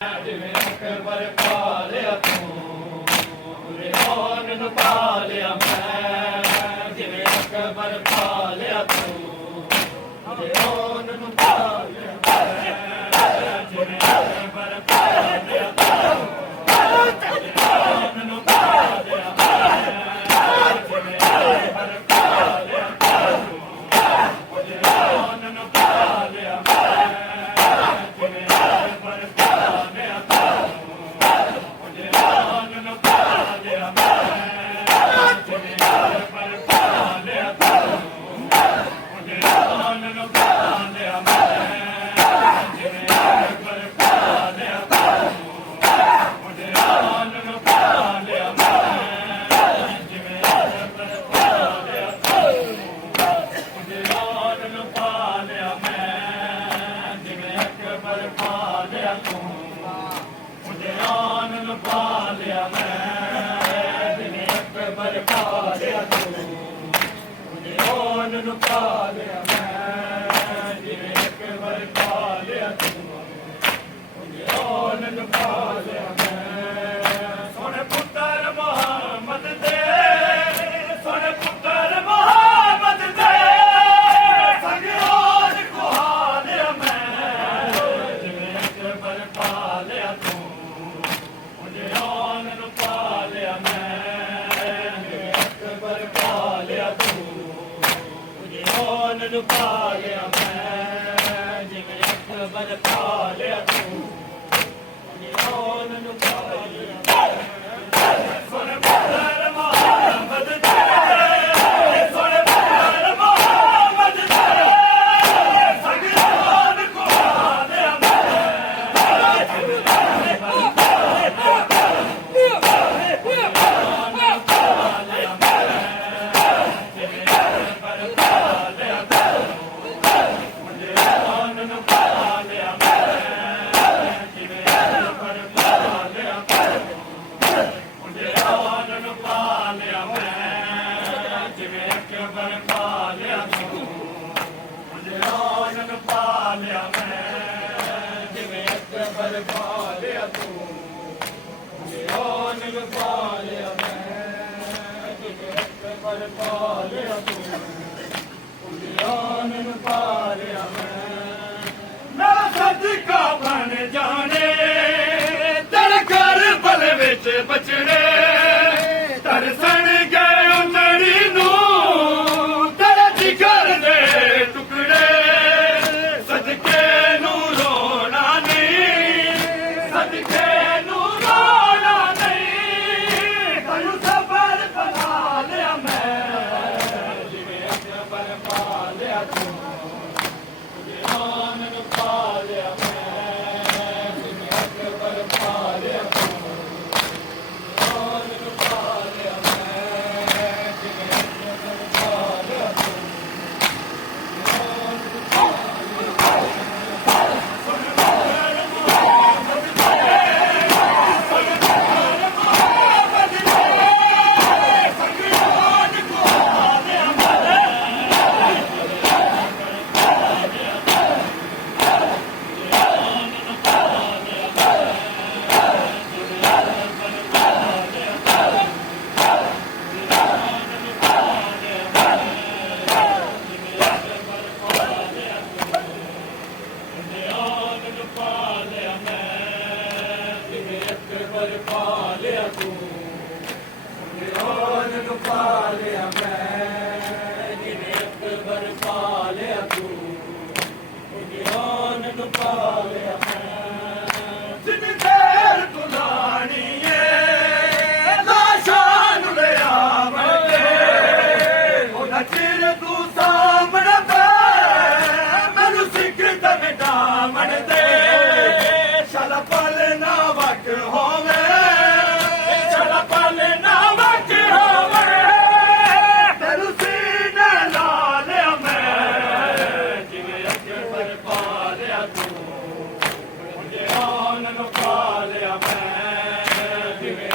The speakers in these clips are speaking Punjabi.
ਜਿਵੇਂ ਅਕਬਰ ਪਾ ਲਿਆ ਤੂੰ, ਰਿਹਾਨ ਨੂੰ ਪਾ ਲਿਆ ਮੈਂ। ਜਿਵੇਂ ਅਕਬਰ ਪਾ ਲਿਆ ਤੂੰ, ਰਿਹਾਨ ਨੂੰ ਪਾ ਲਿਆ ਮੈਂ। ਜਿਵੇਂ ਅਕਬਰ ਪਾ ਲਿਆ ਤੂੰ, ਰਿਹਾਨ ਨੂੰ ਪਾ ਲਿਆ ਮੈਂ। ਜਿਵੇਂ ਅਕਬਰ ਪਾ ਲਿਆ ਤੂੰ, ਰਿਹਾਨ ਨੂੰ ਪਾ ਲਿਆ ਮੈਂ। ਜਿਵੇਂ ਅਕਬਰ ਨੂੰ ਪਾ ਲਿਆ ਮੈਂ। ਜਿਵੇਂ ਅਕਬਰ ਪਾ ਲਿਆ ਤੂੰ, ਰਿਹਾਨ ਨੂੰ ਪਾ ਲਿਆ ਮੈਂ। ਸੋਹਣੇ ਪੁੱਤਰ ਮੁਹੰਮਦ ਦੇ, ਸੋਹਣੇ ਪੁੱਤਰ ਮੁਹੰਮਦ ਦੇ, ਸਗਿਆਨ ਕੁਹਾ ਲਿਆ ਮੈਂ। ਜਿਵੇਂ ਅਕਬਰ ਬਚੜੇ ਤਰਸਣ ਗਏ ਉਮੜੀ ਨੂੰ, ਤੇਰੇ ਜਿਗਰ ਦੇ ਟੁਕੜੇ। ਸਦਕੇ ਨੂੰ ਰੋਣਾ ਨਹੀਂ, ਸਦਕੇ ਨੂੰ ਰੋਣਾ ਨਹੀਂ। ਤੈਨੂੰ ਸਬਰ ਬਣਾ ਲਿਆ ਮੈਂ। ਜਿਵੇਂ ਅਕਬਰ ਪਾ ਲਿਆ ਤੂੰ, ਰਿਹਾਨ ਨੂੰ ਪਾ ਲਿਆ ਮੈਂ। ਜਿਵੇਂ ਅਕਬਰ ਪਾ ਲਿਆ ਤੂੰ,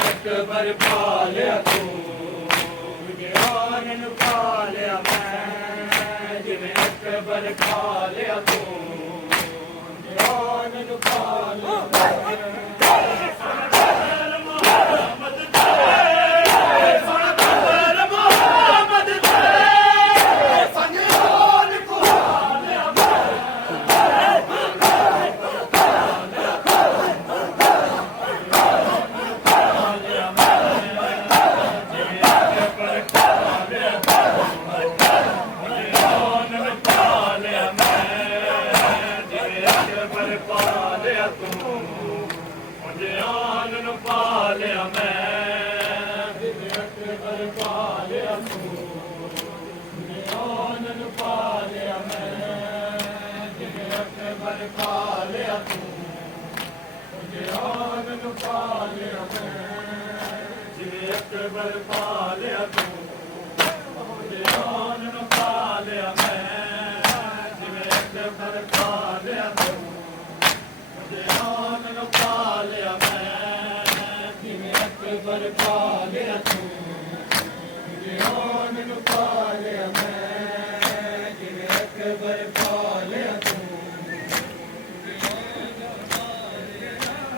ਅਕਬਰ ਪਾ ਲਿਆ ਤੂੰ, ਰਿਹਾਨ ਨੂੰ ਪਾ ਲਿਆ ਮੈਂ। ਜਿਵੇਂ ਅਕਬਰ ਪਾ ਲਿਆ ਤੂੰ, ਰਿਹਾਨ ਨੂੰ Bye.